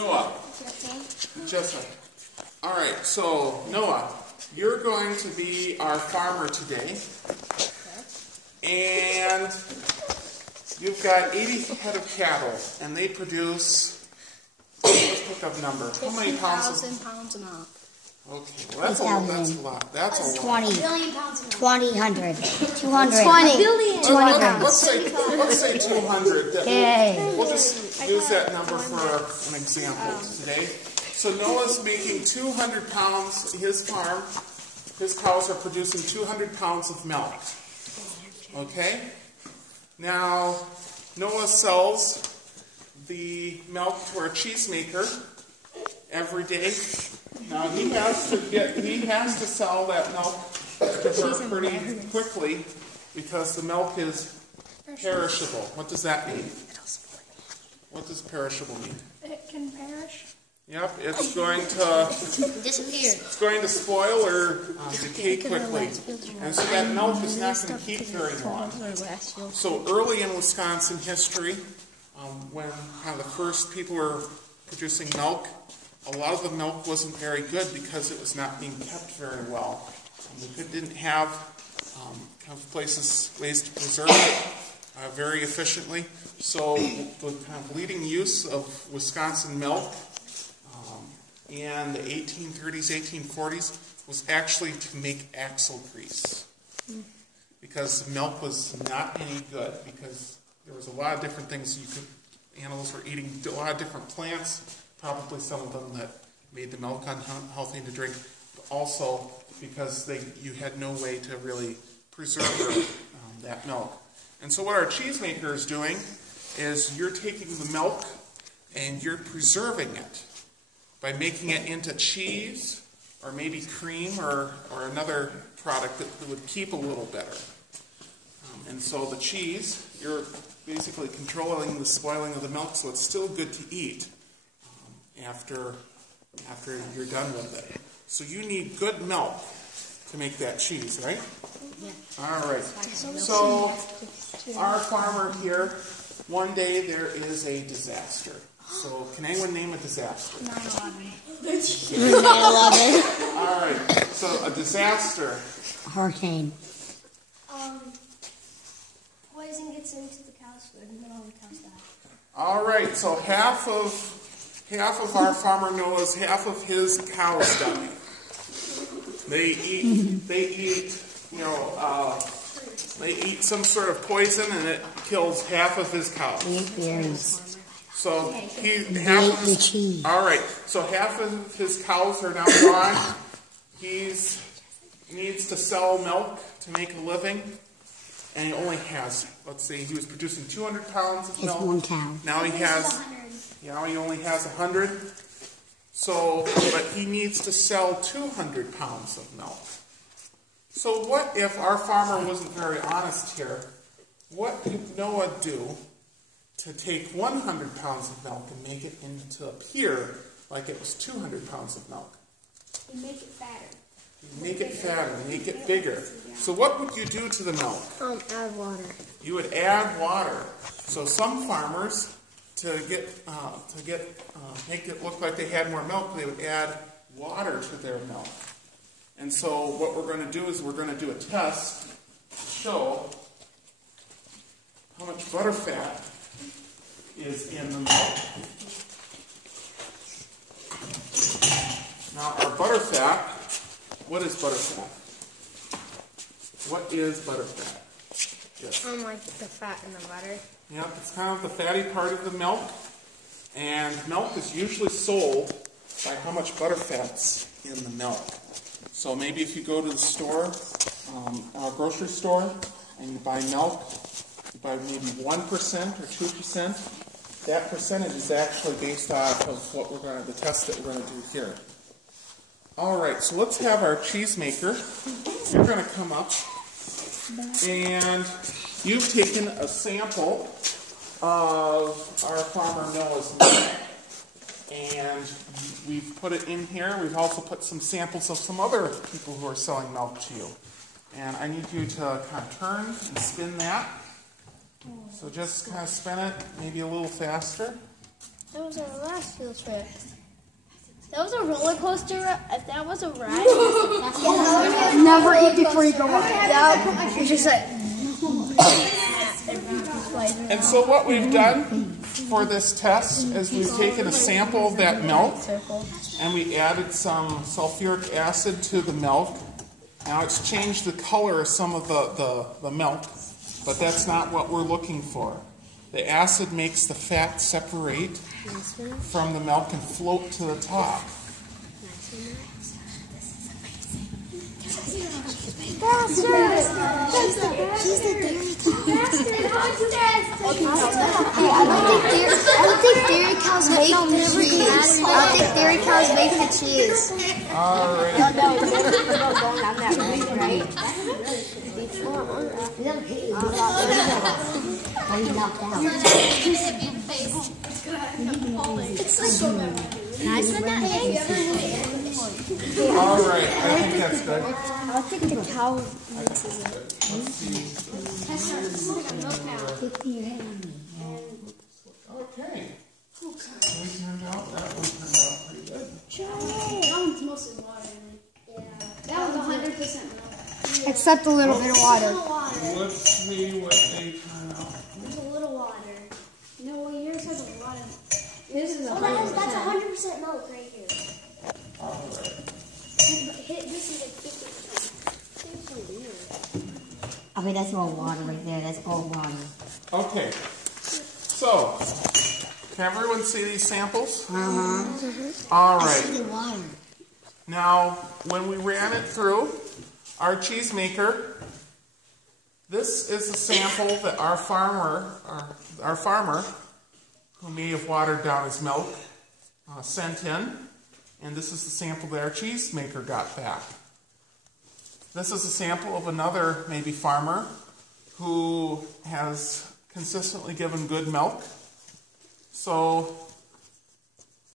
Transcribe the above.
Noah. Jessa. All right, so Noah, you're going to be our farmer today. And you've got 80 head of cattle, and they produce, let's pick up a number. How many pounds? 50,000 pounds a month. Okay, well that's a lot. That's a lot. 20 billion pounds a month. 200. 200. 20 billion. 200. Let's say 200. Okay. We'll just use that number for an example today. So Noah's making 200 pounds. His farm, his cows are producing 200 pounds of milk. Okay? Now, Noah sells the milk to our cheesemaker every day. Now he has to sell that milk to her pretty quickly because the milk is perishable. What does that mean? What does perishable mean? It can perish. Yep, it's going to Disappear. It's going to spoil or decay quickly, and so that milk is not going to keep very long. So early in Wisconsin history, when kind of the first people were producing milk, a lot of the milk wasn't very good because it was not being kept very well. We didn't have kind of ways to preserve it very efficiently. So the kind of leading use of Wisconsin milk in the 1830s, 1840s was actually to make axle grease. Because the milk was not any good because there was a lot of different things animals were eating, a lot of different plants, probably some of them that made the milk unhealthy to drink, but also because you had no way to really preserve that milk. And so what our cheesemaker is doing is you're taking the milk and you're preserving it by making it into cheese or maybe cream or another product that would keep a little better. And so the cheese, you're basically controlling the spoiling of the milk so it's still good to eat after you're done with it. So you need good milk to make that cheese, right? Yeah. All right. So our farmer here, one day there is a disaster. So can anyone name a disaster? 9/11. 9/11. All right. So a disaster. Hurricane. Poison gets into the cow's food and then all the cows die. All right. So half of our farmer Noah's, half of his cows die. They eat some sort of poison and it kills half of his cows. Berries. So all right. So half of his cows are now gone. He needs to sell milk to make a living, and he only has, let's say, he was producing 200 pounds of milk. It's one cow. Now he only has 100. So, but he needs to sell 200 pounds of milk. So what if our farmer wasn't very honest here? What could Noah do to take 100 pounds of milk and make it into appear like it was 200 pounds of milk? You make it fatter. You make it fatter, make it bigger. So what would you do to the milk? Add water. You would add water. So some farmers, to make it look like they had more milk, they would add water to their milk. And so what we're going to do is we're going to do a test to show how much butterfat is in the milk. Now our butterfat, what is butterfat? What is butterfat? Yes. Like the fat in the butter. Yeah, it's kind of the fatty part of the milk. And milk is usually sold by how much butterfat's in the milk. So maybe if you go to the store, a grocery store, and you buy milk, you buy maybe 1% or 2%. That percentage is actually based off of the test that we're going to do here. All right, so let's have our cheesemaker. You're going to come up, and you've taken a sample of our farmer Noah's milk, and we've put it in here. We've also put some samples of some other people who are selling milk to you. And I need you to kind of turn and spin that. So just kind of spin it maybe a little faster. That was our last field trip. That was a roller coaster. If that was a ride, Never eat before you go on. yeah, it's just like. And so what we've done for this test is we've taken a sample of that milk and we added some sulfuric acid to the milk. Now it's changed the color of some of the milk, but that's not what we're looking for. The acid makes the fat separate from the milk and float to the top. I don't think dairy cows make the cheese. I don't think dairy cows make the cheese. All right. Going on that right? He's knocked out. Nice one, that egg. All right. I think that's good. I think the cow mixes it. Put your hand on me. Okay. That one turned out pretty good. That one's mostly water. Yeah. That was 100% milk. Except a little bit of water. Let's see what they turn out. There's a little water. No, yours has a lot of. This is That's 100% milk right here. All right. This is like 50%. Okay, that's all water right there. That's all water. Okay. So, can everyone see these samples? All right. The water. Now, when we ran it through our cheese maker, this is a sample that our farmer, who may have watered down his milk, sent in, and this is the sample that our cheese maker got back. This is a sample of another maybe farmer who has consistently given good milk. So